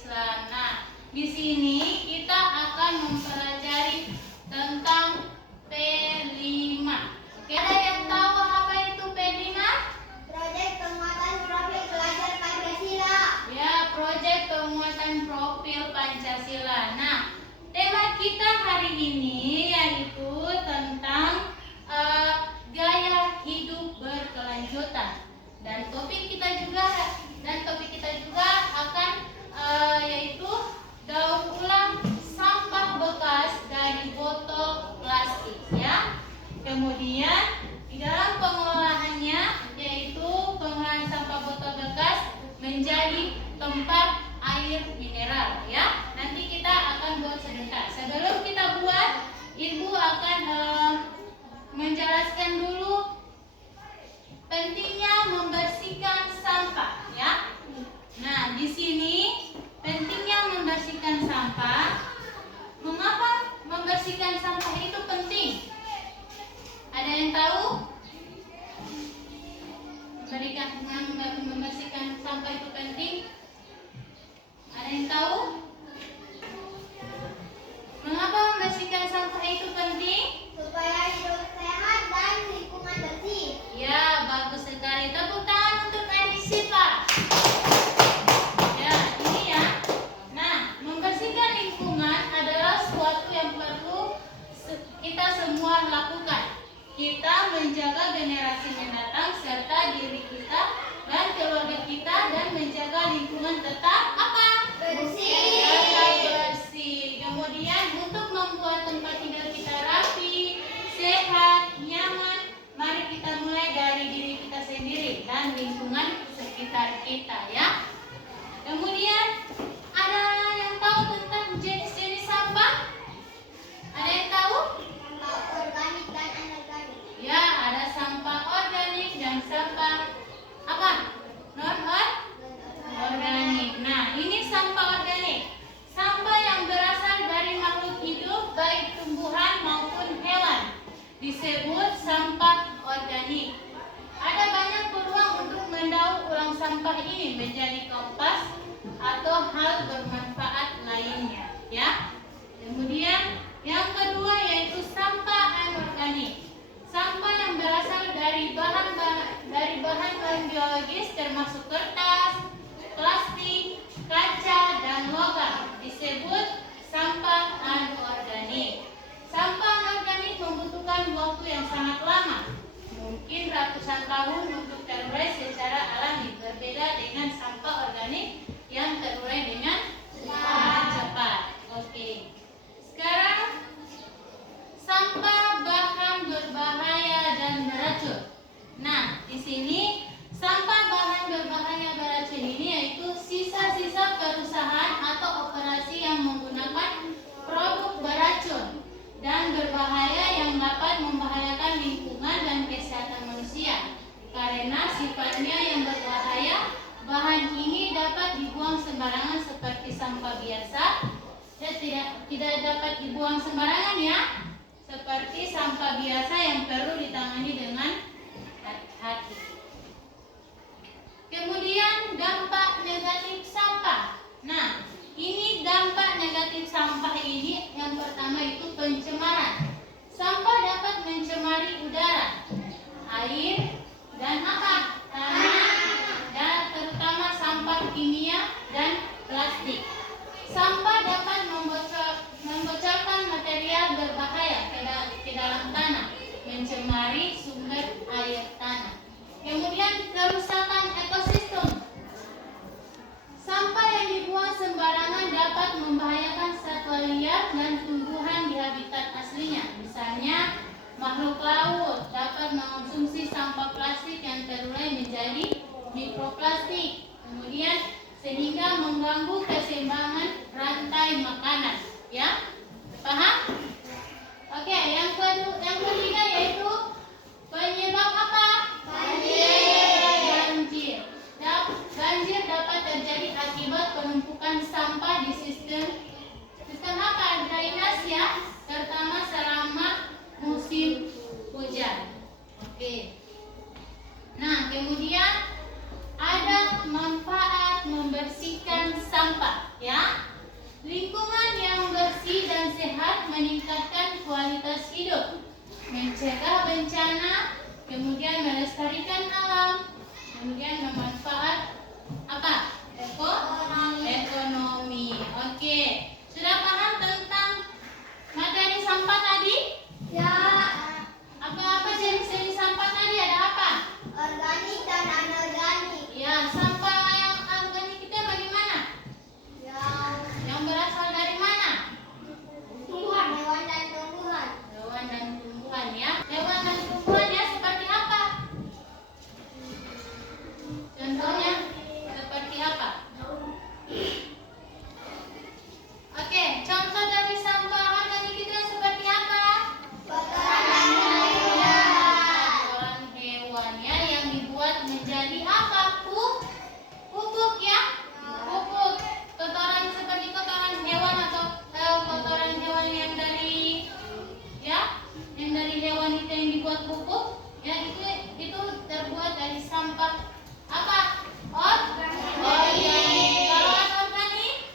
Islam. Nah, di sini kita akan mempelajari tentang P5. Oke, ada yang tahu apa itu P5? Proyek penguatan profil pelajar Pancasila. Ya, proyek penguatan profil Pancasila. Nah, tema kita hari ini yaitu tentang gaya hidup berkelanjutan. Dan topik kita juga akan yaitu daur ulang sampah bekas dari botol plastik, ya. Kemudian di dalam pengolahannya yaitu pengolahan sampah botol bekas menjadi tempat air mineral, ya. Nanti kita akan buat sebentar. Sebelum kita buat, Ibu akan menjelaskan dulu pentingnya membersihkan sampah, ya. Nah, di sini pentingnya membersihkan sampah. Mengapa membersihkan sampah itu penting? Ada yang tahu? Membersihkan sampah itu penting? Ada yang tahu? Mengapa membersihkan sampah itu penting? Supaya hidup sehat dan lingkungan bersih. Ya, bagus sekali. Tepuk tangan untuk Adik Siva. Ya, ini ya. Nah, membersihkan lingkungan adalah sesuatu yang perlu kita semua lakukan. Kita menjaga generasi mendatang serta diri kita dan keluarga kita dan menjaga lingkungan tetap apa? Bersih. Tetap bersih. Kemudian untuk membuat tempat tinggal kita rapi, sehat, nyaman, mari kita mulai dari diri kita sendiri dan lingkungan sekitar kita, ya. Kemudian ada yang tahu tentang jenis-jenis sampah? Ada yang tahu? Sampah organik dan anorganik. Ya, ada sampah organik dan sampah apa? Non-organik. Nah, ini sampah organik. Sampah yang berasal dari makhluk hidup, baik tumbuhan maupun hewan, disebut sampah organik. Ada banyak peluang untuk mendaur ulang sampah ini menjadi kompost atau hal bermanfaat lainnya, ya. Kemudian yang kedua yaitu sampah anorganik. Sampah yang berasal dari bahan-bahan biologis termasuk kertas, plastik, kaca, dan logam disebut sampah anorganik. Sampah anorganik membutuhkan waktu yang sangat lama, mungkin ratusan tahun untuk terurai secara alami, berbeda dengan sampah organik yang terurai dengan sangat cepat. Oke. Sekarang sampah bahan berbahaya dan beracun. Nah, di sini sampah bahan berbahaya beracun ini yaitu sisa-sisa perusahaan atau operasi yang menggunakan produk beracun dan berbahaya yang dapat membahayakan lingkungan dan kesehatan manusia. Karena sifatnya yang berbahaya, bahan ini dapat dibuang sembarangan seperti sampah biasa. Tidak dapat dibuang sembarangan, ya. Seperti sampah biasa yang perlu ditangani dengan hati-hati. Kemudian dampak negatif sampah. Nah, ini dampak negatif sampah ini yang pertama itu pencemaran. Sampah dapat mencemari udara, air, dan apa? Tanah, dan terutama sampah kimia dan plastik. Sampah dapat membocorkan material berbahaya ke dalam tanah, mencemari sumber air tanah. Kemudian kerusakan ekosistem. Sampah yang dibuang sembarangan dapat membahayakan satwa liar dan tumbuhan di habitat aslinya. Misalnya, makhluk laut dapat mengonsumsi sampah plastik yang terurai menjadi mikroplastik. Kemudian sehingga mengganggu keseimbangan rantai makanan, ya. Paham? Oke, yang ketiga yaitu penyebab apa? Banjir. Banjir dapat terjadi akibat penumpukan sampah di sistem apa? Drainase, ya, terutama selama musim hujan. Oke. Nah, kemudian ada manfaat membersihkan sampah, ya. mencegah bencana, kemudian melestarikan alam, kemudian memanfaat apa? Ekonomi. Oke, sudah paham tentang materi sampah tadi? Ya. Apa jenis-jenis sampah tadi? Ada apa? Organik dan anorganik. Ya, sampah yang organik itu bagaimana? Yang berasal dari mana? Tumbuhan, hewan dan tumbuhan. Hewan dan tumbuhan ya. Hewan dan tumbuhan ya seperti apa? Contohnya seperti apa? Oke, contoh dari sampah organik itu yang seperti apa? Kotoran Kotoran hewan ya yang dibuat menjadi apa? Pupuk ya? Pupuk. Kotoran seperti kotoran hewan atau kotoran hewan yang dari yang dari hewan itu yang dibuat pupuk ya itu terbuat dari sampah apa? Organik. Kalau anorganik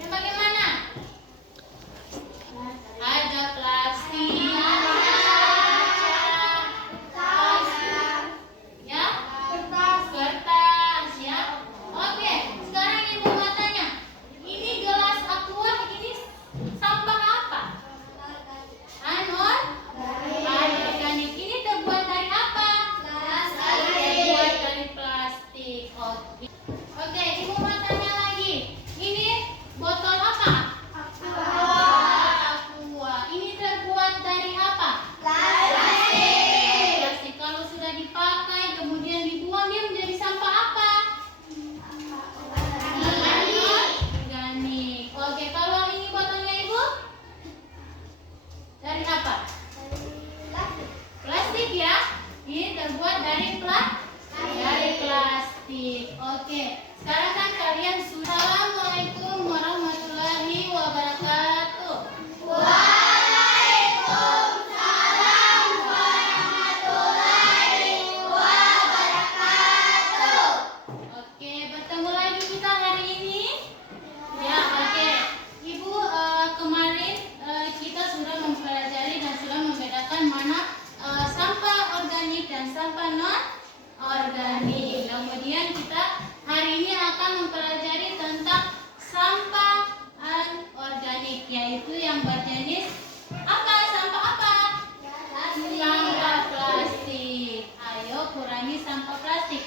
yang bagaimana? Ada plastik, ya, kertas, ya. Oke, sekarang ibu mau tanya, ini gelas aqua ini sampah apa? Anorganik. Ini terbuat dari apa? Terbuat dari plastik. Oke. Oke, ibu mau tanya lagi, ini botol apa? Aqua. Ini terbuat dari apa? Plastik. Kalau sudah dipakai kemudian dibuang dia menjadi sampah apa? Organik. Oke, kalau ini botolnya ibu? Dari apa? Plastik ya. Ini terbuat dari plastik. Oke. Sekarang kan kalian sudah. Assalamualaikum warahmatullahi wabarakatuh. Waalaikumsalam warahmatullahi wabarakatuh. Oke, bertemu lagi kita hari ini. Ya, oke. Ibu kemarin kita sudah mempelajari dan sudah membedakan mana sampah organik dan sampah non organik. Kemudian kita hari ini akan mempelajari tentang sampah anorganik, yaitu yang berjenis apa? Sampah apa? Sampah plastik. Ayo kurangi sampah plastik.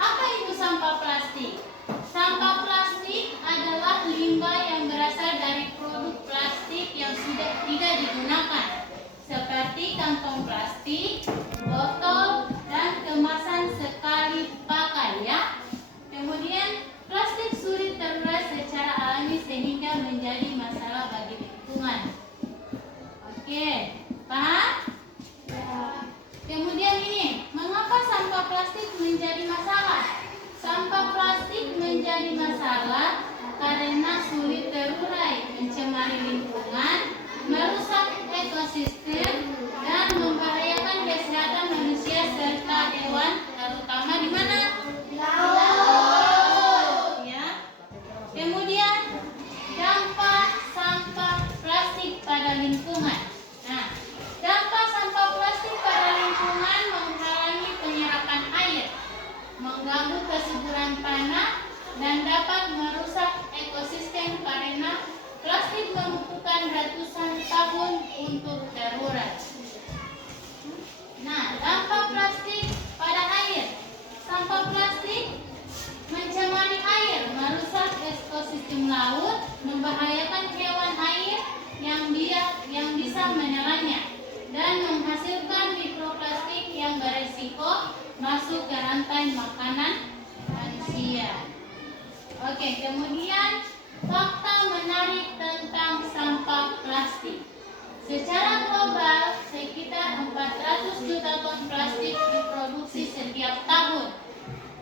Apa itu sampah plastik? Sampah plastik adalah limbah yang berasal dari produk plastik yang sudah tidak digunakan, seperti kantong plastik, botol, dan kemasan sekali pakai ya. Kemudian plastik sulit terurai secara alami sehingga menjadi masalah bagi lingkungan. Oke, paham? Kemudian ini, mengapa sampah plastik menjadi masalah? Sampah plastik menjadi masalah karena sulit terurai, mencemari lingkungan, merusak ekosistem, dan membahayakan kesehatan manusia serta hewan, terutama di mana? Laut. Ya. Kemudian dampak sampah plastik pada lingkungan. Nah, dampak sampah plastik pada lingkungan menghalangi penyerapan air, mengganggu kesuburan tanah, dan dapat merusak ekosistem karena plastik membutuhkan ratusan tahun untuk terurai. Nah, dampak plastik pada air. Sampah plastik mencemari air, merusak ekosistem laut, membahayakan hewan air yang bisa menelannya, dan menghasilkan mikroplastik yang berisiko masuk ke rantai makanan manusia. Oke, kemudian fakta menarik tentang sampah plastik. Secara global, sekitar 400 juta ton plastik diproduksi setiap tahun.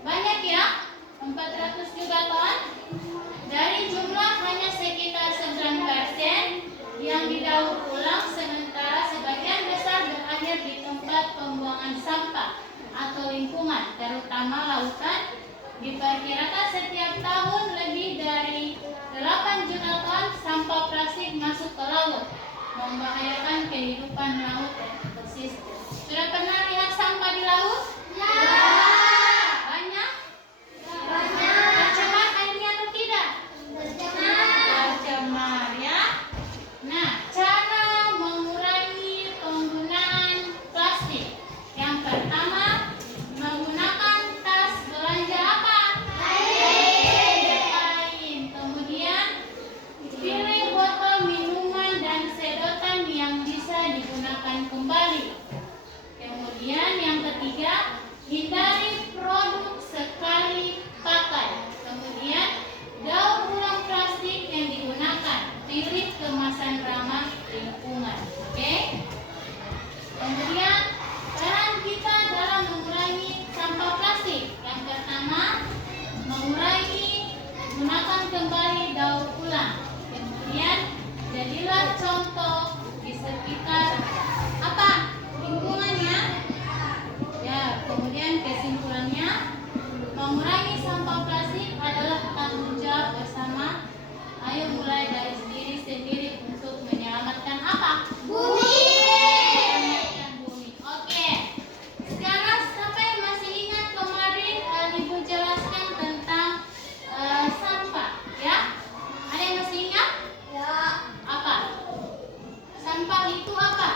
Banyak ya? 400 juta ton. Dari jumlah hanya sekitar 9% yang didaur ulang, sementara sebagian besar berakhir di tempat pembuangan sampah atau lingkungan, terutama lautan. Diperkirakan setiap tahun lebih dari 8 juta ton sampah plastik masuk ke laut, membahayakan kehidupan laut Sudah pernah lihat sampah di laut? Banyak? Tercemar airnya atau tidak? Tercemar ya. Nah, cara mengurangi penggunaan plastik. Yang pertama, menggunakan tas belanja apa? Kain. Kemudian, pilih botol minuman dan sedotan yang bisa digunakan kembali. Kemudian yang ketiga, hindari produk sekali pakai. Kemudian, daur ulang plastik yang digunakan. Pilih kemasan ramah lingkungan. Oke? Kemudian, peran kita dalam mengurangi sampah plastik. Yang pertama, mengurangi gunakan kembali daur ulang. Kemudian, jadilah contoh di sekitar apa? Lingkungannya. Ya, kemudian kesimpulannya, mengurangi sampah plastik adalah tanggung jawab bersama. Ayo mulai dari diri sendiri untuk menyelamatkan apa? Menyelamatkan bumi. Oke. Sekarang siapa yang masih ingat kemarin Ibu jelaskan tentang sampah, ya? Ada yang masih ingat? Apa? Sampah itu apa?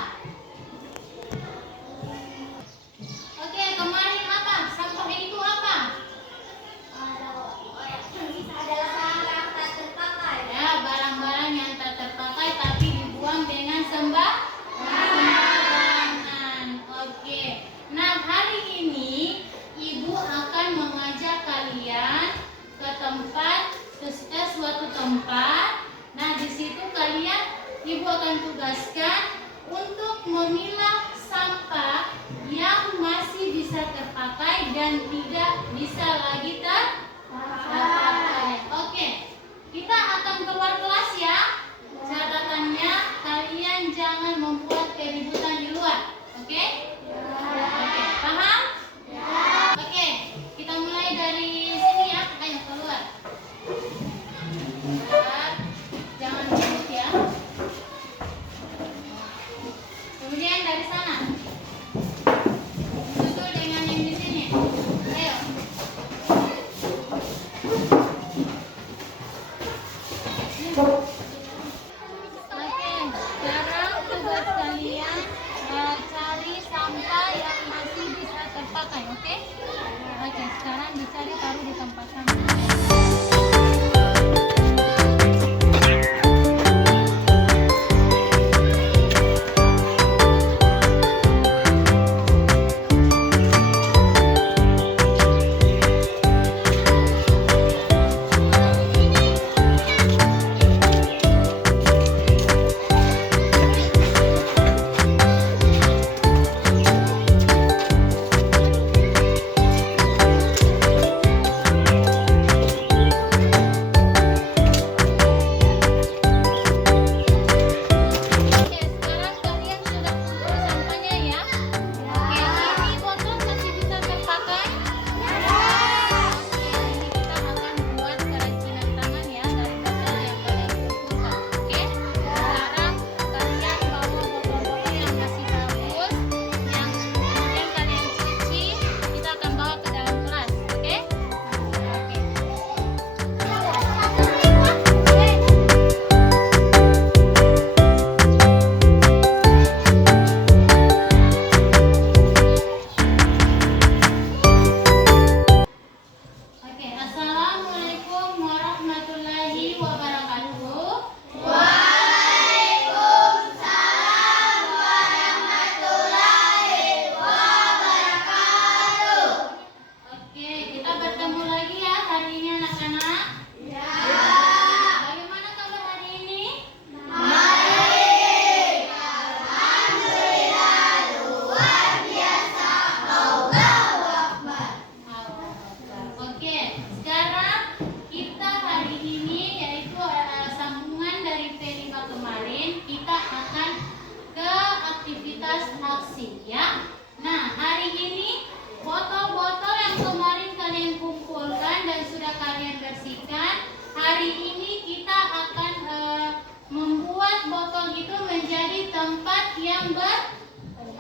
Oke, kemarin apa? Sampah itu apa? Ya, barang-barang yang tak terpakai tapi dibuang dengan sembarangan. Oke. Nah, hari ini Ibu akan mengajak kalian ke suatu tempat. Nah, di situ Ibu akan tugaskan untuk memilah sampah yang masih bisa terpakai dan tidak bisa lagi terpakai. Oke, kita akan keluar kelas ya. Catatannya, kalian jangan membuat keributan di luar. Oke? Oke, paham? Oke, kita mulai dari sini ya. Ayo keluar. Bentar, jangan ribut ya. Kemudian dari sana, susul dengan yang di sini. Ayo. Oke, sekarang tugas kalian cari sampah yang masih bisa terpakai, oke? Oke, sekarang dicari, taruh di tempat sampah.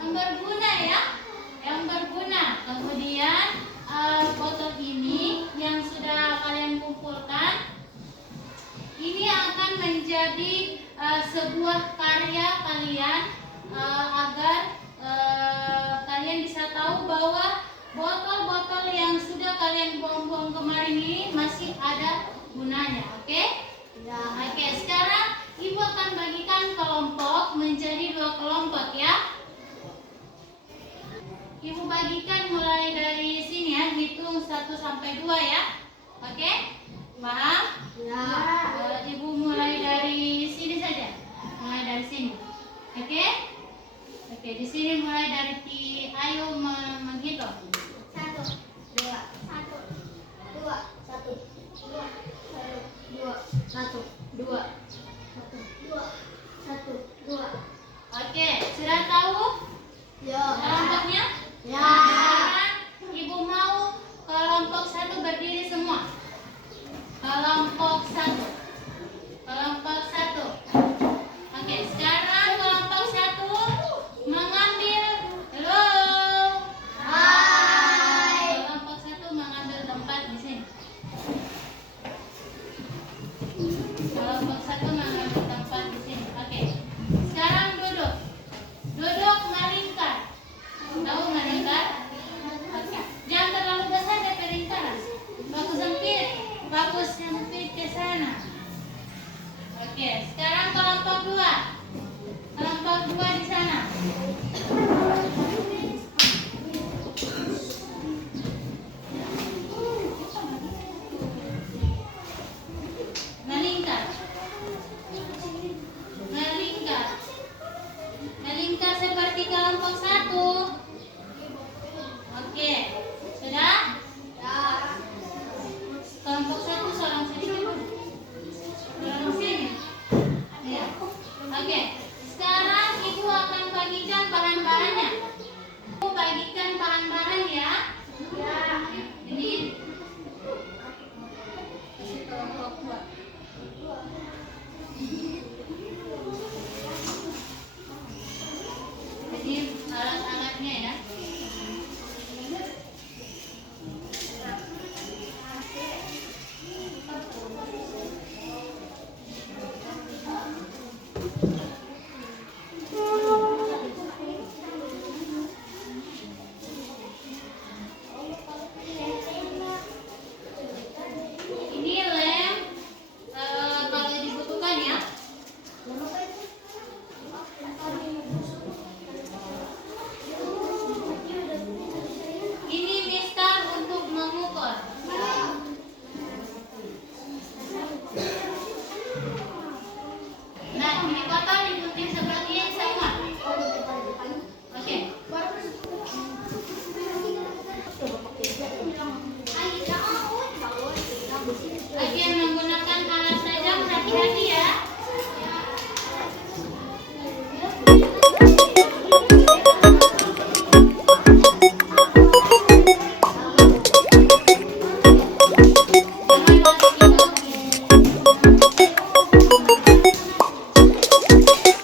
yang berguna ya, yang berguna. Kemudian botol ini yang sudah kalian kumpulkan, ini akan menjadi sebuah karya kalian agar kalian bisa tahu bahwa botol-botol yang sudah kalian buang-buang kemarin ini masih ada gunanya. Oke? Oke, sekarang Ibu akan bagikan kelompok menjadi 2 kelompok ya. Ibu bagikan mulai dari sini ya, hitung 1 sampai 2 ya. Oke? Paham? Ya. Ibu mulai dari sini saja. Mulai dari sini. Oke? Oke, di sini mulai dari ayo menghitung. 1, 2, 1, 2, 1, 2, 2, 1, 2, 1, 2, 1, 2. Oke, sudah tahu Ya. kelompoknya? Ya. Sekarang Ibu mau kelompok 1 berdiri semua. Kelompok 1. Kelompok 1. Oke, sekarang kelompok 1 mengambil halo. Hai. Kelompok 1 mengambil tempat di sini. Kelompok 1 mengambil tempat di sini. Oke. Sekarang duduk. Duduk melingkar. Tahu melingkar? Oke. Jangan terlalu besar DP lingkaran. Bagus sempit ke sana. Oke, sekarang kelompok 2. Kelompok 2 di sana. Melingkar. Melingkar. Melingkar seperti kelompok 1. Oke, sudah? Kelompok 1 seorang sedikit. Seorang sini. Ya. Oke, sekarang Ibu akan bagikan bahan-bahannya. Ibu bagikan bahan-bahan ya. Ya. Ini kelompok 2. Jadi alat-alatnya ya. Ini lem kalau dibutuhkan ya. Ini mistar untuk mengukur. Nah, ini botol digunting seperti yang sama. Oke. Bagi yang menggunakan alat tajam, hati-hati ya. Jangan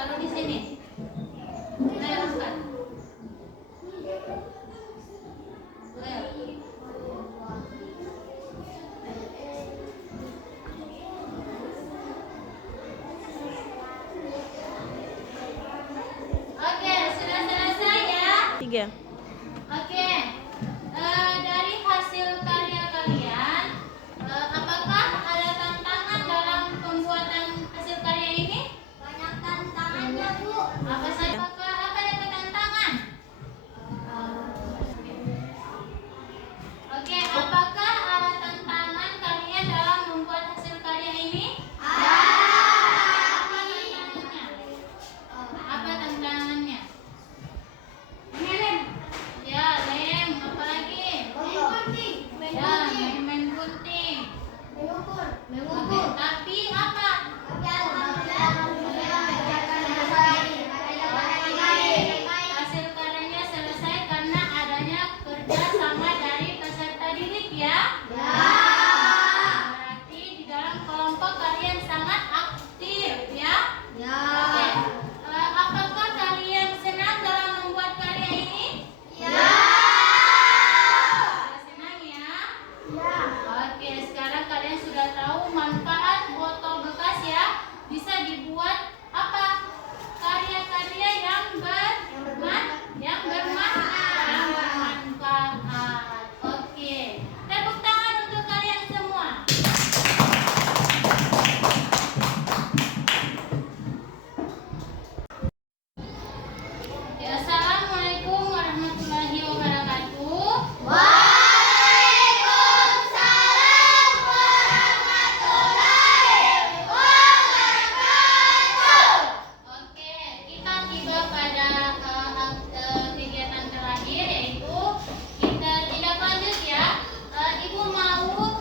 taruh di sini. Ayo angkat. Ayo. Oke, sudah selesai ya. 3. Oke, dari hasil karya kalian, apakah ada tantangan dalam pembuatan hasil karya ini? Banyak tantangannya, Bu. Apa saja? Apa yang tantangan? Oke, apakah ada tantangan kalian dalam membuat hasil karya ini? Apa tantangannya? Apa tantangannya? Ya, lem, apa lagi? Ya, main gunting. Oke, tapi apa? Hasil karyanya selesai karena adanya kerja sama dari peserta didik ya. Berarti di dalam kelompok kalian sangat aktif ya. Oke. Apakah kalian senang dalam membuat karya ini? Senang ya? Oke, sekarang kalian sudah tahu manfaat botol bekas ya. Bisa dibuat apa? Karya-karya yang bermanfaat. Oke. Tepuk tangan untuk kalian semua. Ya, assalamualaikum warahmatullahi wabarakatuh. Waalaikumsalam warahmatullahi wabarakatuh. Oke, kita tiba pada kegiatan terakhir, yaitu kita tidak lanjut ya. Ibu mau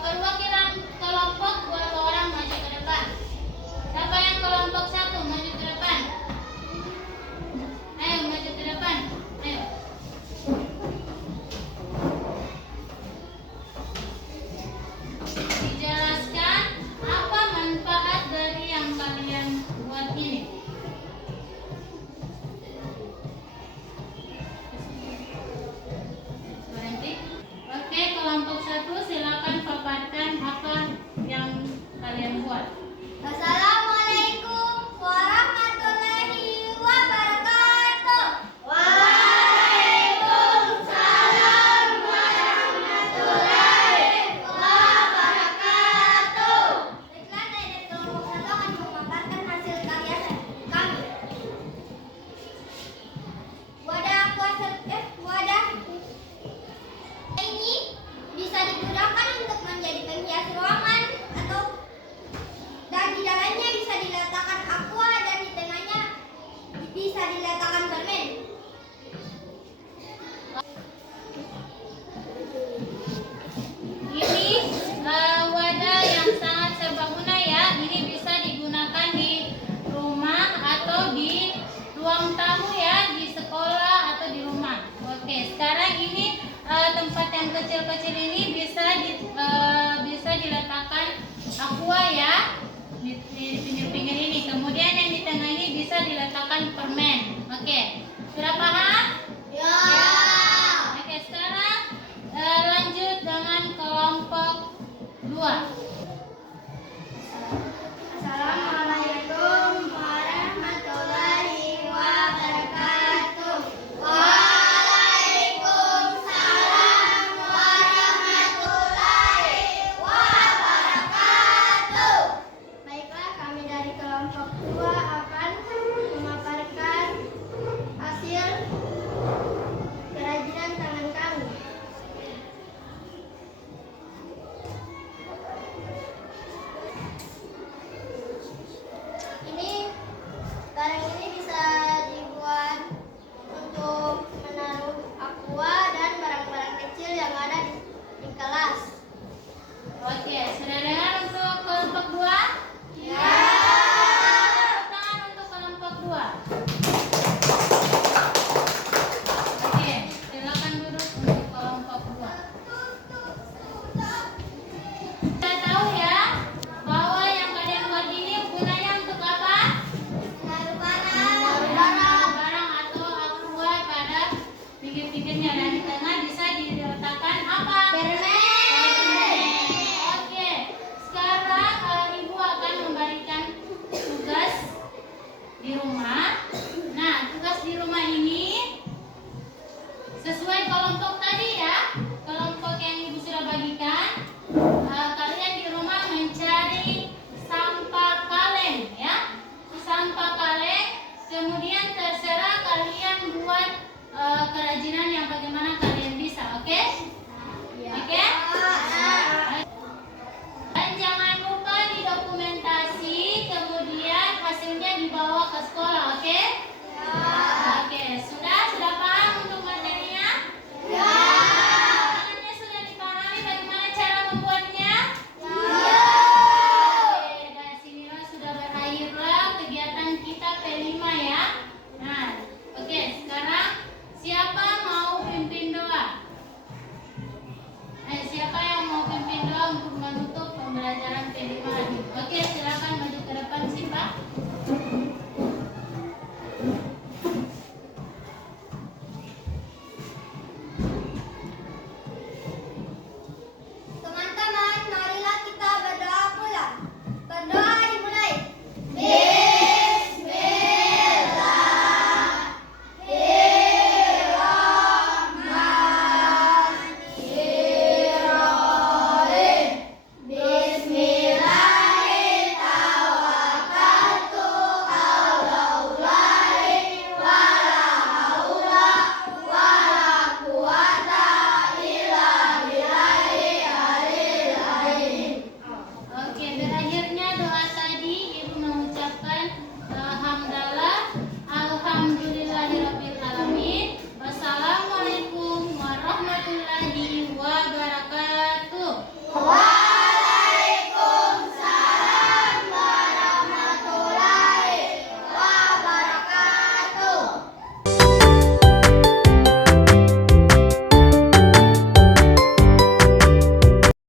perwakilan kelompok 2 orang maju ke depan. Siapa yang kelompok 1 maju ke depan? Ayo maju ke depan. Ayo. Dijelaskan apa manfaat dari yang kalian buat ini. Berhenti. Oke, kelompok 1 silakan paparkan apa yang kalian buat. Assalamualaikum warahmatullahi wabarakatuh. Waalaikumsalam warahmatullahi wabarakatuh. Baiklah, dari kelompok 1 akan memaparkan hasil karya kami. Wadah ini bisa digunakan untuk menjadi penghias ruangan dan di dalamnya bisa diletakkan aqua dan di tengahnya bisa diletakkan permen. Ini wadah yang sangat serbaguna ya. Ini bisa digunakan di rumah atau di ruang tamu ya, di sekolah atau di rumah. Oke, sekarang ini tempat yang kecil-kecil ini bisa diletakkan aqua ya di pinggir-pinggir ini. Kemudian yang di tengah ini bisa diletakkan permen. Oke, sudah paham? Ya. Oke, sekarang lanjut dengan kelompok 2. Assalamualaikum warahmatullahi wabarakatuh. Waalaikumsalam warahmatullahi wabarakatuh. Baiklah, kami dari kelompok 2 akan memaparkan hasil sampai 5 ya.